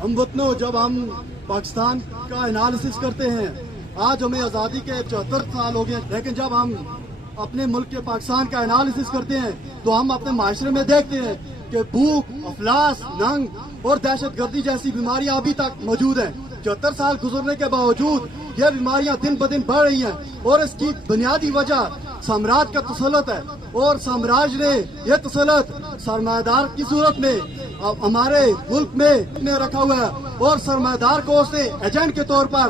हम वतनों, जब हम पाकिस्तान का एनालिसिस करते हैं, आज हमें आज़ादी के 74 साल हो गए, लेकिन जब हम अपने मुल्क के पाकिस्तान का एनालिसिस करते हैं तो हम अपने माशरे में देखते हैं कि भूख, अफलास, नंग और दहशतगर्दी जैसी बीमारियां अभी तक मौजूद हैं। 74 साल गुजरने के बावजूद ये बीमारियां दिन ब दिन बढ़ रही हैं और इसकी बुनियादी वजह साम्राज्य का तसल्लुत है। और साम्राज्य ने यह तसल्लुत सरमायादार की सूरत में हमारे मुल्क में रखा हुआ है और सरमायादार को उसने एजेंट के तौर पर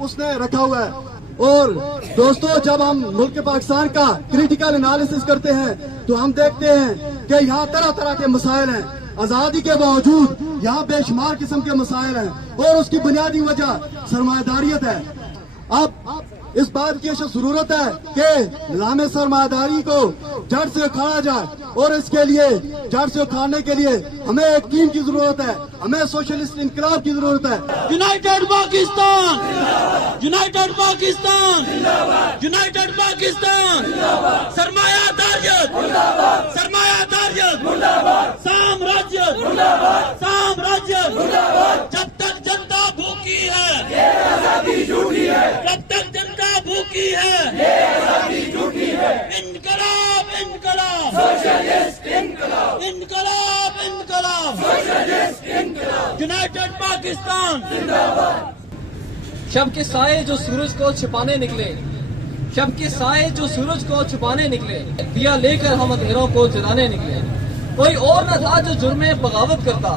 उसने रखा हुआ है। और दोस्तों, जब हम मुल्क पाकिस्तान का क्रिटिकल एनालिसिस करते हैं तो हम देखते हैं कि यहाँ तरह तरह के मसाइल हैं। आजादी के बावजूद यहाँ बेशुमार किस्म के मसाइल हैं और उसकी बुनियादी वजह सरमायादारियत है। अब इस बात की जरूरत है कि निज़ाम सरमायादारी को जड़ से उखाड़ा जाए और इसके लिए जड़ से उखाड़ने के लिए हमें एक टीम की जरूरत है, हमें सोशलिस्ट इनकलाब की जरूरत है। United Pakistan, united Pakistan, united Pakistan, सरमायादारियत, सरमायादारियत, साम्राज्य, साम्राज्य, जब तक जनता भूखी है ये आजादी झूठी है, जब तक जनता भूखी है ये आजादी झूठी है। इनकलाब, इनकलाब, सोशलिस्ट इनकलाब, इनकलाब, इनकलाब, सोशलिस्ट इनकलाब, यूनाइटेड पाकिस्तान जिंदाबाद। शब के साए जो सूरज को छिपाने निकले, शब के साए जो सूरज को छुपाने निकले, दिया लेकर हम अंधेरों को जलाने निकले। कोई और न था जो जुर्म में बगावत करता,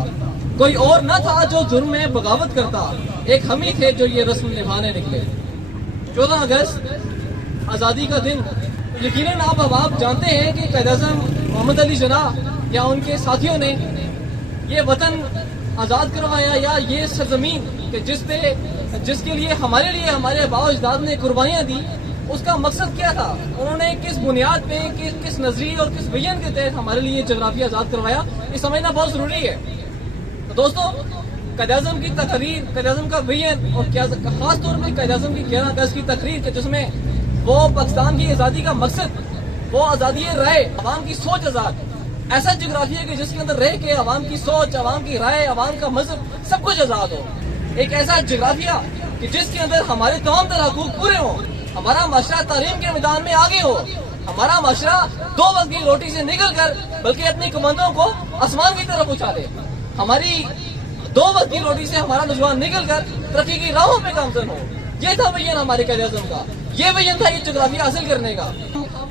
कोई और न था जो जुर्म में बगावत करता, एक हम ही थे जो ये रस्म निभाने निकले। 14 अगस्त आज़ादी का दिन, यकीनन आप जानते हैं कि क़ायद-ए-आज़म मोहम्मद अली जिन्नाह या उनके साथियों ने ये वतन आज़ाद करवाया या ये सरजमीन कि जिसके लिए हमारे आबा अजदाद ने कुर्बानियाँ दी, उसका मकसद क्या था, उन्होंने किस बुनियाद पे, किस नजरिए और किस विजन के तहत हमारे लिए जोग्राफिया आज़ाद करवाया, ये समझना बहुत ज़रूरी है। तो दोस्तों, क़ायद-ए-आज़म की तकरीर, क़ायद-ए-आज़म का विजन और खास तौर पर क़ायद-ए-आज़म की 11 अगस्त की तकरीर के जिसमें वो पाकिस्तान की आज़ादी का मकसद, वो आज़ादी राय, अवाम की सोच आज़ाद, ऐसा जोग्राफिया कि जिसके अंदर रह के अवाम की सोच, अवाम की राय, अवाम का मजहब सब कुछ आज़ाद हो। एक ऐसा जोग्राफिया कि जिसके अंदर हमारे तमाम तरह हकूक पूरे हों, हमारा माशरा तालीम के मैदान में आगे हो, हमारा माशरा 2 वक्त की रोटी से निकल कर बल्कि अपनी कमांडों को आसमान की तरफ उछा दे। हमारी 2 वक्त की रोटी से हमारा नौजवान निकल कर तरक्की की राहों पे गामजन हो। ये था विजन हमारे क़ायद-ए-आज़म का, ये विजन था ये जोग्राफिया हासिल करने का।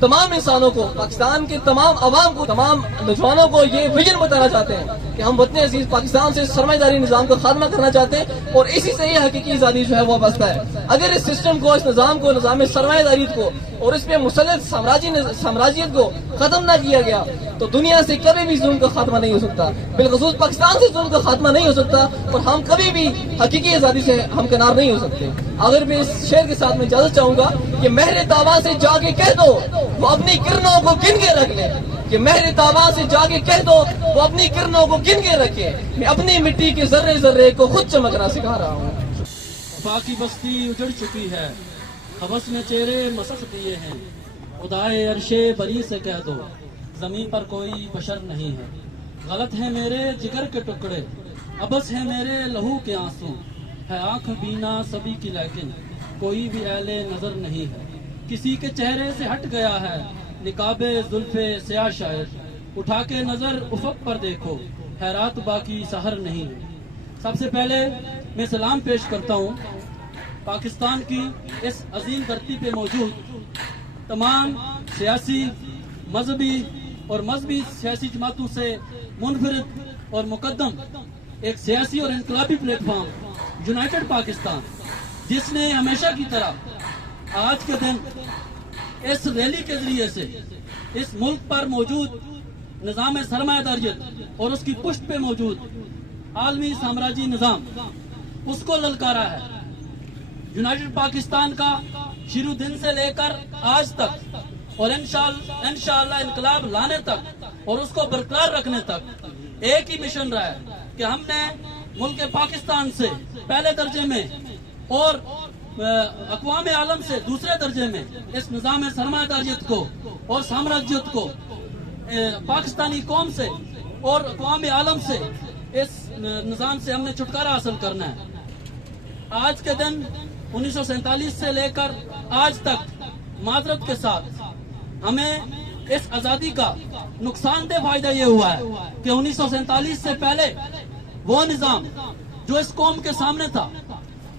तमाम इंसानों को, पाकिस्तान के तमाम अवाम को, तमाम नौजवानों को ये विजन बताना चाहते हैं कि हम वतन अजीज पाकिस्तान से सरमायादारी निज़ाम का खात्मा करना चाहते हैं और इसी से ये हकीकी आज़ादी जो है वो वाबस्ता है। अगर इस सिस्टम को, इस निज़ाम को, निज़ाम सरमायादारी को और इस पे मुसल्लत साम्राज्यियत को खत्म ना किया गया तो दुनिया से कभी भी जुल्म का खात्मा नहीं हो सकता, बिलखुसूस पाकिस्तान से जुल्म का खात्मा नहीं हो सकता और हम कभी भी हकीकी आज़ादी से हम किनार नहीं हो सकते। अगर मैं इस शेर के साथ में इजाजत चाहूंगा कि महरे ताबा से जाके कह दो वो अपनी किरणों को गिन के रख ले, कि महरे ताबा से जाके कह दो वो अपनी किरणों को गिन के रखे, मैं अपनी मिट्टी के जर्रे जर्रे को खुद चमकना सिखा रहा हूँ। बाकी बस्ती उजड़ चुकी है, हवस में चेहरे मसख दिए हैं, खुदाए अर्शे बरी से कह दो जमीन पर कोई बशर नहीं है। गलत है मेरे जिगर के टुकड़े, अबस है मेरे लहू के आंसू, है आंख बीना सभी की लेकिन कोई भी एले नजर नहीं है। किसी के चेहरे से हट गया है निकाबे जुल्फे स्याह शायर, उठा के नजर उफक पर देखो है रात बाकी सहर नहीं है। सबसे पहले मैं सलाम पेश करता हूँ पाकिस्तान की इस अजीम धरती पे मौजूद तमाम सियासी, मजहबी और मजहबी सियासी जमातों से मुनफरिद और मुकद्दम एक सियासी और इनकलाबी प्लेटफॉर्म यूनाइटेड पाकिस्तान, जिसने हमेशा की तरह आज के दिन इस रैली के जरिए से इस मुल्क पर मौजूद निज़ाम सरमायादारियत और उसकी पुष्ट पे मौजूद आलमी साम्राज्य निज़ाम उसको ललकारा है। यूनाइटेड पाकिस्तान का शुरू दिन से लेकर आज तक और इंशाअल्लाह इनकलाब लाने तक और उसको बरकरार रखने तक एक ही मिशन रहा है कि हमने मुल्क पाकिस्तान से पहले दर्जे में और अक़वाम आलम से दूसरे दर्जे में इस निज़ाम सरमायादारियत को और साम्राज्यत को पाकिस्तानी कौम से और अक़वाम आलम से इस निज़ाम से हमने छुटकारा हासिल करना है। आज के दिन 1947 से लेकर आज तक माजरत के साथ हमें इस आज़ादी का नुकसानदेह फायदा ये हुआ है कि 1947 से पहले वो निज़ाम जो इस कौम के सामने था,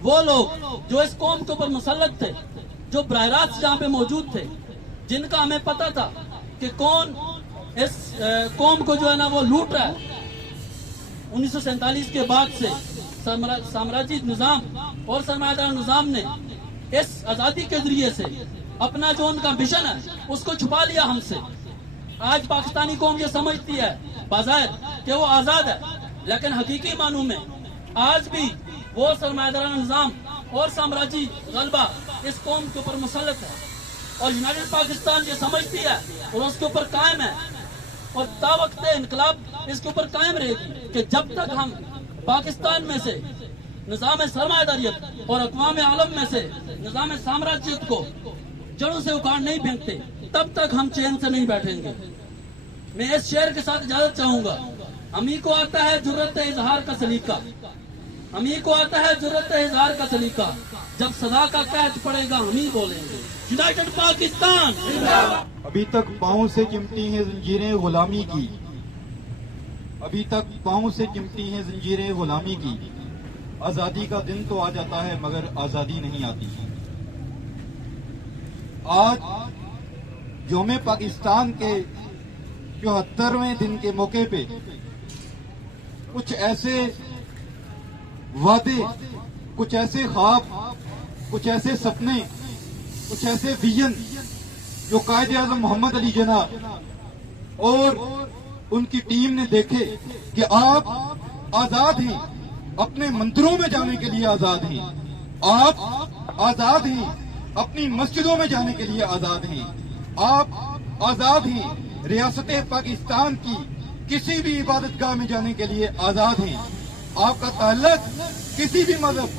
वो लोग जो इस कौम के ऊपर मुसल्लत थे, जो बराह रास्त जहाँ पे मौजूद थे, जिनका हमें पता था कि कौन इस कौम को जो है ना वो लूट रहा है। 1947 के बाद से साम्राज्यवादी निज़ाम और सरमायादार निज़ाम ने इस आज़ादी के जरिए से अपना जो उनका मिशन है उसको छुपा लिया हमसे। आज पाकिस्तानी कौम ये समझती है बाज़ाहिर कि वो आज़ाद है, लेकिन हकीकी मानों में आज भी वो सरमायादार निज़ाम और साम्राज्यी गलबा इस कौम के ऊपर मुसल्लत है और यूनाइटेड पाकिस्तान ये समझती है और उसके ऊपर कायम है और तावक्त इनकलाब इसके ऊपर कायम रहेगी कि जब तक हम पाकिस्तान में से निज़ाम सरमायादारियत और अक़वाम आलम में से निज़ाम साम्राज्यत को जड़ों से उखाड़ नहीं फेंकते, तब तक हम चैन से नहीं बैठेंगे। मैं इस शेर के साथ इजाजत चाहूंगा। हम ही को आता है जुर्रत इजहार का सलीका, हम ही को आता है जुर्रत इजहार का सलीका, जब सदा का कैद पड़ेगा हम ही बोलेंगे यूनाइटेड पाकिस्तान। अभी तक पाँव से चिमटी हैं जंजीरें गुलामी की, अभी तक पाँव से चिमटी हैं जंजीरें गुलामी की। आजादी का दिन तो आ जाता है मगर आजादी नहीं आती। आज यौम पाकिस्तान के 74वें दिन के मौके पे कुछ ऐसे वादे, कुछ ऐसे ख्वाब, कुछ ऐसे सपने, कुछ ऐसे विजन जो कायदे आज़म मोहम्मद अली जिन्ना और उनकी टीम ने देखे कि आप आजाद हैं, अपने मंदिरों में जाने के लिए आजाद हैं, आप आजाद हैं, अपनी मस्जिदों में जाने के लिए आजाद हैं, आप आजाद हैं, रियासत पाकिस्तान की किसी भी इबादतगाह में जाने के लिए आजाद हैं। आपका ताल्लुक किसी भी मजहब,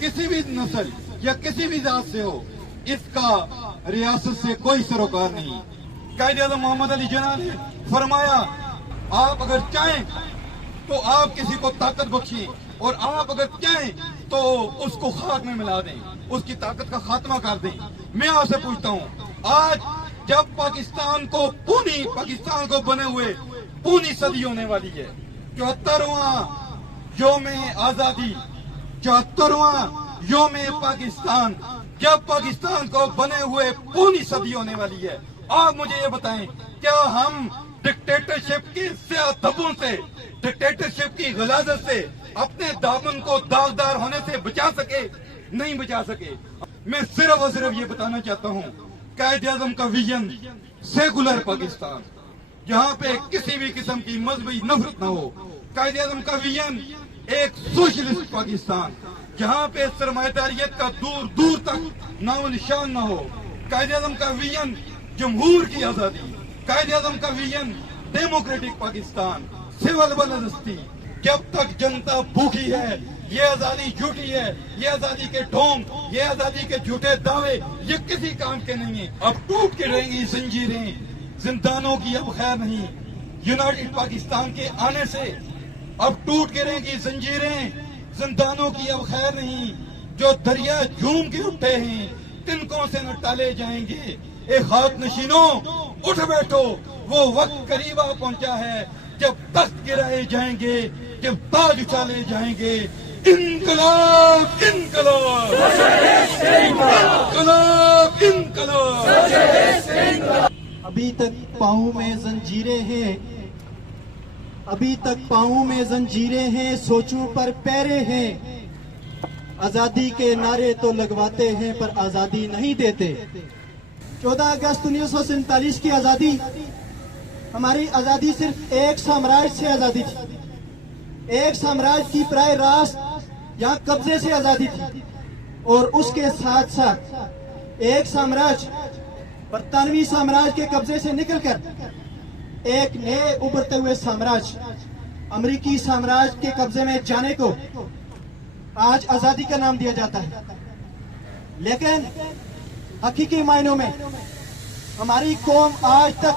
किसी भी नस्ल या किसी भी जात से हो, इसका रियासत से कोई सरोकार नहीं। कायदे आज़म मोहम्मद अली जिन्ना ने फरमाया, आप अगर चाहें तो आप किसी को ताकत बख्शें और आप अगर चाहें तो उसको खाक में मिला दें, उसकी ताकत का खात्मा कर दें। मैं आपसे पूछता हूं, आज जब पाकिस्तान को बने हुए पूरी सदी होने वाली है, 74वां यौम आजादी, 74वां यौम पाकिस्तान, जब पाकिस्तान को बने हुए पूरी सदी होने वाली है, आप मुझे ये बताएं, क्या हम डिक्टेटरशिप की स्याह धब्बों से, डिक्टेटरशिप की गलाजत से अपने दामन को दागदार होने से बचा सके? नहीं बचा सके। मैं सिर्फ और सिर्फ ये बताना चाहता हूँ, कायदे आज़म का विजन सेकुलर पाकिस्तान, जहाँ पे किसी भी किस्म की मजहबी नफरत न हो। कायदे आज़म का विजन एक सोशलिस्ट पाकिस्तान, जहाँ पे सरमायादारियत का दूर दूर तक नामो निशान न हो। कायदे आज़म का विजन जमहूर की आजादी, कायदे आज़म का विजन डेमोक्रेटिक पाकिस्तान, सिविल बंदोबस्ती। जब तक जनता भूखी है, ये आजादी झूठी है, ये आजादी के ढोंग, ये आजादी के झूठे दावे, ये किसी काम के नहीं है। अब टूट के रहेंगी जंजीरें, जिंदानों की अब खैर नहीं। यूनाइटेड पाकिस्तान के आने से अब टूट के रहेंगी जंजीरें, जिंदानों की अब खैर नहीं। जो दरिया झूम के उठे हैं, तिनकों से न टाले जाएंगे। ए खाक नशीनों, उठ बैठो, वो वक्त करीब आ पहुंचा है जब तख्त गिराए जाएंगे, जब ताज उछाले जाएंगे। इनकलाब इनकलाब इनकलाब इनकलाब। अभी तक पाँव में जंजीरें हैं, अभी तक पाँव में जंजीरें हैं, सोचों पर पैरे हैं। आजादी के नारे तो लगवाते हैं पर आजादी नहीं देते। 14 अगस्त 1947 की आजादी, हमारी आजादी सिर्फ एक साम्राज्य से आजादी थी, एक साम्राज्य की प्राय रास्त यहाँ कब्जे से आजादी थी। और उसके साथ साथ एक साम्राज्य बरतानवी साम्राज्य के कब्जे से निकलकर एक नए उभरते हुए साम्राज्य अमेरिकी साम्राज्य के कब्जे में जाने को आज आजादी का नाम दिया जाता है। लेकिन हकीकी मायनों में हमारी कौम आज तक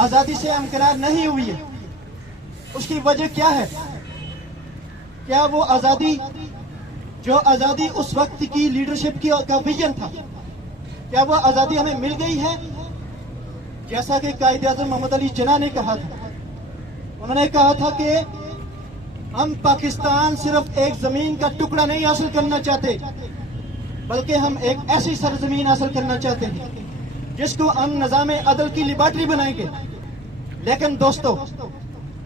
आजादी से हमकरार नहीं हुई है। उसकी वजह क्या है? کیا وہ آزادی جو آزادی اس وقت کی لیڈرشپ کا ویژن تھا، کیا وہ آزادی ہمیں مل گئی ہے؟ جیسا کہ قائد اعظم محمد علی جناح نے کہا تھا، انہوں نے کہا تھا کہ ہم پاکستان صرف ایک زمین کا ٹکڑا نہیں حاصل کرنا چاہتے، بلکہ ہم ایک ایسی سرزمین حاصل کرنا چاہتے ہیں جس کو ہم نظام عدل کی لیبارٹری بنائیں گے۔ لیکن دوستو،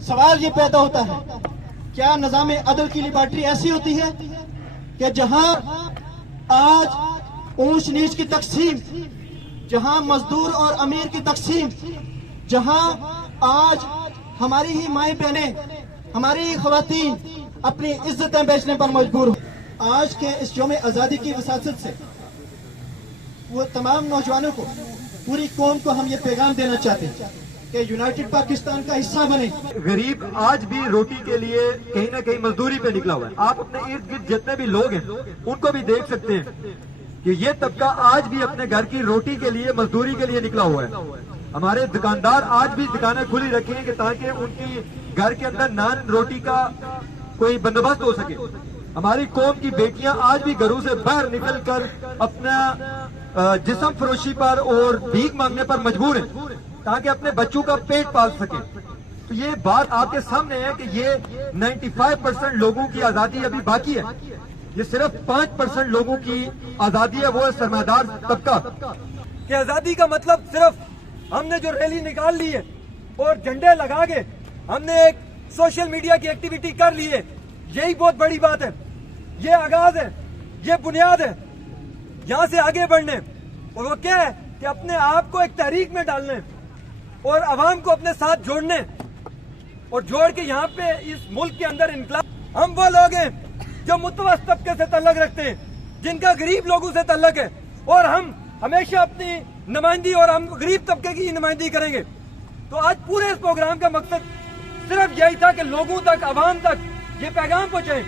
سوال یہ پیدا ہوتا ہے، کیا نظام عدل کی لیبارٹری ایسی ہوتی ہے کہ جہاں آج اونچ نیچ کی تقسیم، جہاں مزدور اور امیر کی تقسیم، جہاں آج ہماری ہی مائیں بہنیں، ہماری ہی خواتین اپنی عزتیں بیچنے پر مجبور ہوں، آج کے اس یوم آزادی کی وساطت سے وہ تمام نوجوانوں کو، پوری قوم کو ہم یہ پیغام دینا چاہتے ہیں کہ یونائٹڈ پاکستان کا حصہ بنے۔ غریب آج بھی روٹی کے لیے کہیں نہ کہیں مزدوری پہ نکلا ہوا ہے۔ آپ اپنے ارد گرد جتنے بھی لوگ ہیں ان کو بھی دیکھ سکتے ہیں کہ یہ طبقہ آج بھی اپنے گھر کی روٹی کے لیے، مزدوری کے لیے نکلا ہوا ہے۔ ہمارے دکاندار آج بھی دکانیں کھلی رکھی ہیں کہ تاکہ ان کی گھر کے اندر نان روٹی کا کوئی بندوبست ہو سکے۔ ہماری قوم کی بیٹیاں آج بھی گھروں سے باہر نکل کر اپنا جسم فروشی پر اور بھیک مانگنے پر مجبور ہیں تاکہ اپنے بچوں کا پیٹ پال سکے۔ تو یہ بات آپ کے سامنے ہے کہ یہ 95% لوگوں کی آزادی ابھی باقی ہے، یہ صرف 5% لوگوں کی آزادی ہے، وہ ہے سرمایہ دار طبقہ۔ کہ آزادی کا مطلب صرف ہم نے جو ریلی نکال لی ہے اور جھنڈے لگا کے ہم نے ایک سوشل میڈیا کی ایکٹیویٹی کر لی ہے، یہی بہت بڑی بات ہے، یہ آغاز ہے، یہ بنیاد ہے یہاں سے آگے بڑھنے۔ اور وہ کیا ہے کہ اپنے آپ کو ایک تحریک میں ڈالنے اور عوام کو اپنے ساتھ جوڑنے اور جوڑ کے یہاں پہ اس ملک کے اندر انقلاب۔ ہم وہ لوگ ہیں جو متوسط طبقے سے تعلق رکھتے ہیں، جن کا غریب لوگوں سے تعلق ہے، اور ہم ہمیشہ اپنی نمائندگی اور ہم غریب طبقے کی نمائندگی کریں گے۔ تو آج پورے اس پروگرام کا مقصد صرف یہی تھا کہ لوگوں تک، عوام تک یہ پیغام پہنچائیں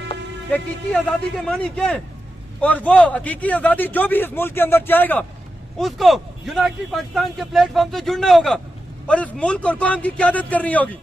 کہ حقیقی آزادی کے معنی کیا ہیں، اور وہ حقیقی آزادی جو بھی اس ملک کے اندر چاہے گا اس کو یونائٹڈ پاکستان کے پلیٹ فارم سے جڑنا ہوگا اور اس ملک اور قوم کی قیادت کرنی ہوگی۔